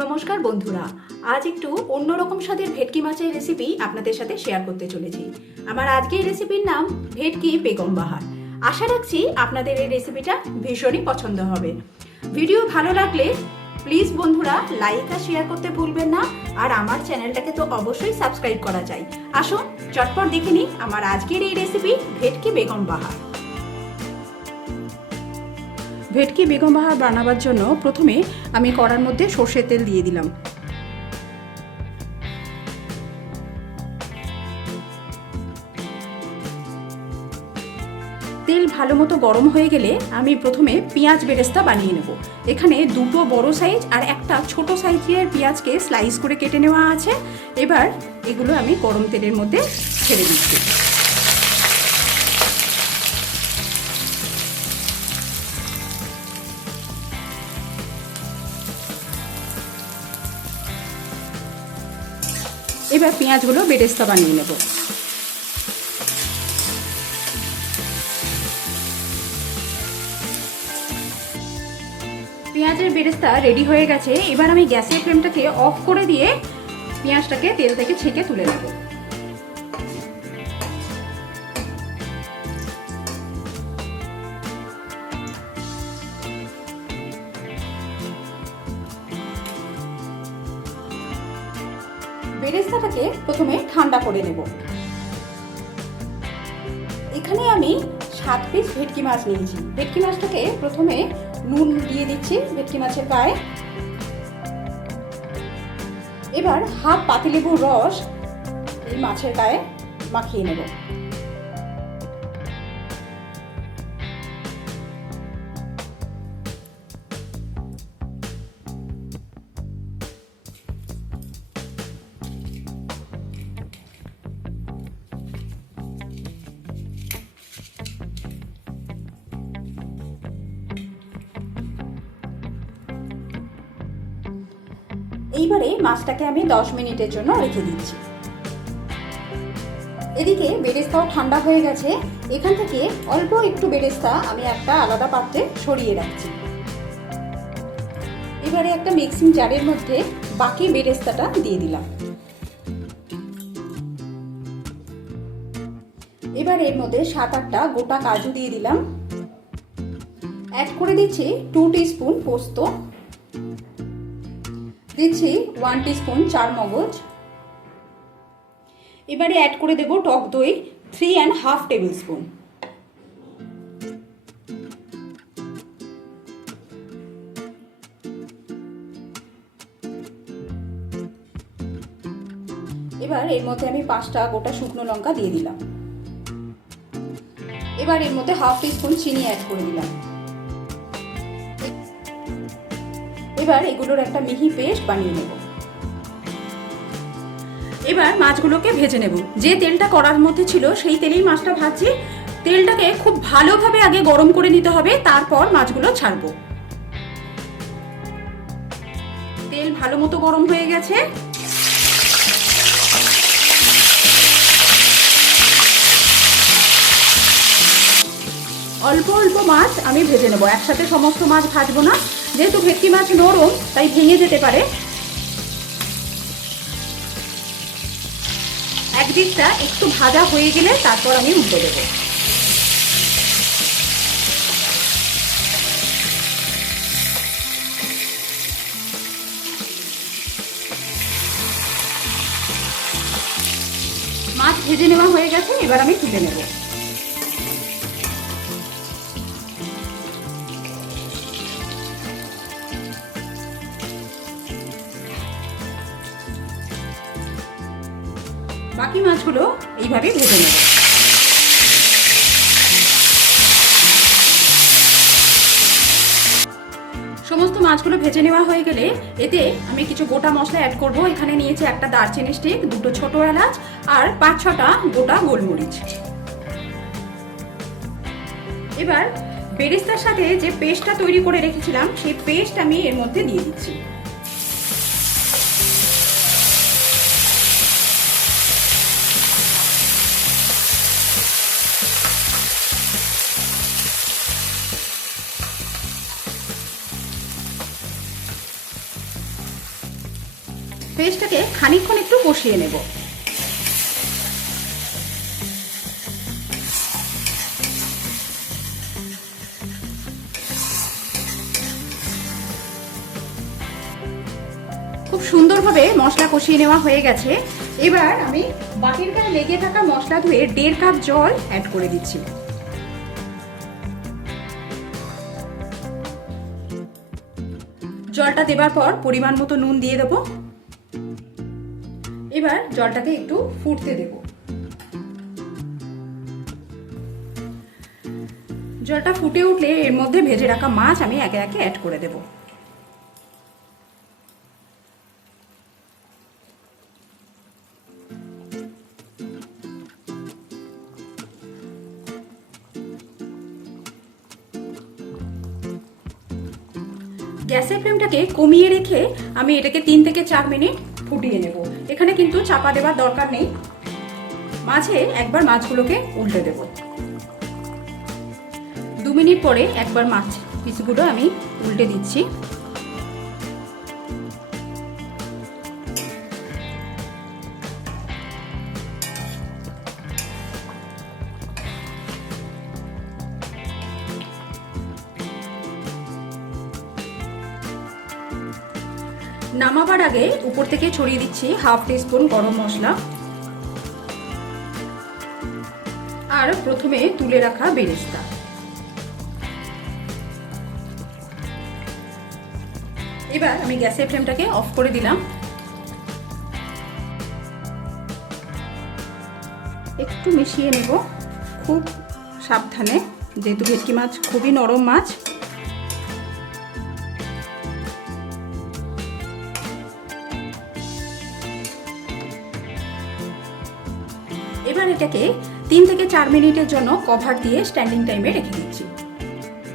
নমস্কার বন্ধুরা, আজ একটু অন্যরকম স্বাদের ভেটকি মাছের রেসিপি আপনাদের সাথে শেয়ার করতে চলেছি। আমার আজকের রেসিপির নাম ভেটকি বেগম বাহার। আশা রাখছি আপনাদের এই রেসিপিটা ভীষণই পছন্দ হবে। ভিডিও ভালো লাগলে প্লিজ বন্ধুরা লাইক আর শেয়ার করতে ভুলবেন না, আর আমার চ্যানেলটাকে তো অবশ্যই সাবস্ক্রাইব করা চাই। আসুন চটপট দেখে নিই আমার আজকের এই রেসিপি ভেটকি বেগম বাহার। ভেটকি বেগম বাহার বানাবার জন্য প্রথমে আমি কড়ার মধ্যে সর্ষের তেল দিয়ে দিলাম। তেল ভালো মতো গরম হয়ে গেলে আমি প্রথমে পেঁয়াজ বেরেস্তা বানিয়ে নেব। এখানে দুটো বড় সাইজ আর একটা ছোট সাইজের পেঁয়াজকে স্লাইস করে কেটে নেওয়া আছে। এবার এগুলো আমি গরম তেলের মধ্যে ছেড়ে দিচ্ছি। এবার পেঁয়াজগুলো বেরেস্তা বানিয়ে নেব। পেঁয়াজের বেরেস্তা রেডি হয়ে গেছে। এবার আমি গ্যাসের ফ্লেমটাকে অফ করে দিয়ে পেঁয়াজটাকে তেল থেকে ছেঁকে তুলে নেব। বেরেস্তাটাকে প্রথমে ঠান্ডা করে নেব। এখানে আমি 7 পিস ভেটকি মাছ নিয়েছি। ভেটকি মাছটাকে প্রথমে নুন দিয়ে দিচ্ছি ভেটকি মাছের গায়ে। এবার হাফ পাতিলেবুর রস এই মাছের গায়ে মাখিয়ে নেব। এইবারে মাছটাকে আমি 10 মিনিটের জন্য রেখে দিচ্ছি। এদিকে বেরেস্তাও ঠান্ডা হয়ে গেছে। এখান থেকে অল্প একটু বেরেস্তা আমি একটা আলাদা পাত্রে সরিয়ে রাখছি। এবারে একটা মিক্সিং জারের মধ্যে বাকি বেরেস্তাটা দিয়ে দিলাম। এবার এর মধ্যে 7-8টা গোটা কাজু দিয়ে দিলাম। অ্যাড করে দিচ্ছি 2 টিস্পুন পোস্ত, দিচ্ছি 1 টিস্পুন চারমগজ। এবারে অ্যাড করে দেব টক দই 3.5 টেবিল স্পুন। এবার এর মধ্যে আমি 5টা গোটা শুকনো লঙ্কা দিয়ে দিলাম। এবার এর মধ্যে 1/2 টিস্পুন চিনি অ্যাড করে দিলাম। এবার এগুলোর একটা মিহি পেস্ট বানিয়ে নেব। এবার মাছগুলোকে ভেজে নেব। যে তেলটা কড়ার মধ্যে ছিল সেই তেলেই মাছটা ভাজছি। তেলটাকে খুব ভালোভাবে আগে গরম করে নিতে হবে, তারপর মাছগুলো ছাড়বো। তেল ভালো মতো গরম হয়ে গেছে। অল্প অল্প মাছ আমি ভেজে নেব, একসাথে সমস্ত মাছ ভাজবো না, যেহেতু ভেটকি মাছ নরম তাই ভেঙে যেতে পারে। একদিকটা একটু ভাজা হয়ে গেলে তারপর আমি উল্টে দেব। মাছ ভেজে নেওয়া হয়ে গেছে। এবার আমি তুলে নেব। বাকি মাছগুলো এইভাবে ভেজে নেব। সমস্ত মাছগুলো ভেজে নেওয়া হয়ে গেলে এতে আমি কিছু গোটা মশলা অ্যাড করব। এখানে নিয়েছি একটা দারচিনি স্টিক, 2টো ছোট এলাচ আর 5-6টা গোটা গোলমরিচ। এবার বেরেস্তার সাথে যে পেস্টটা তৈরি করে রেখেছিলাম সেই পেস্ট আমি এর মধ্যে দিয়ে দিচ্ছি। পেস্টটাকে খানিকক্ষণ একটু কষিয়ে নেব। খুব সুন্দরভাবে মশলা কষিয়ে নেওয়া হয়ে গেছে। এবার আমি বাটির গায়ে লেগে থাকা মশলা ধুয়ে 1.5 কাপ জল অ্যাড করে দিচ্ছি। জলটা দেবার পর পরিমাণ মতো নুন দিয়ে দেবো। এবার জলটাকে একটু ফুটতে দেব। জলটা ফুটে উঠলে এর মধ্যে ভেজে রাখা মাছ আমি একে একে অ্যাড করে দেব। গ্যাসের ফ্লেমটাকে কমিয়ে রেখে আমি এটাকে 3 থেকে 4 মিনিট ফুটিয়ে নেব। এখানে কিন্তু চাপা দেওয়ার দরকার নেই। মাঝে একবার মাছগুলোকে উল্টে দেব। 2 মিনিট পরে একবার মাছ পিসগুলো আমি উল্টে দিচ্ছি। নামাবার আগে উপর থেকে ছড়িয়ে দিচ্ছি 1/2 টিস্পুন গরম মশলা আর প্রথমে তুলে রাখা বেরেস্তা। এবার আমি গ্যাসের ফ্লেমটাকে অফ করে দিলাম। একটু মিশিয়ে নেব খুব সাবধানে, যেহেতু ভেটকি মাছ খুবই নরম মাছ। এবার এটাকে 3 থেকে 4 মিনিটের জন্য কভার দিয়ে স্ট্যান্ডিং টাইমে রেখে দিচ্ছি।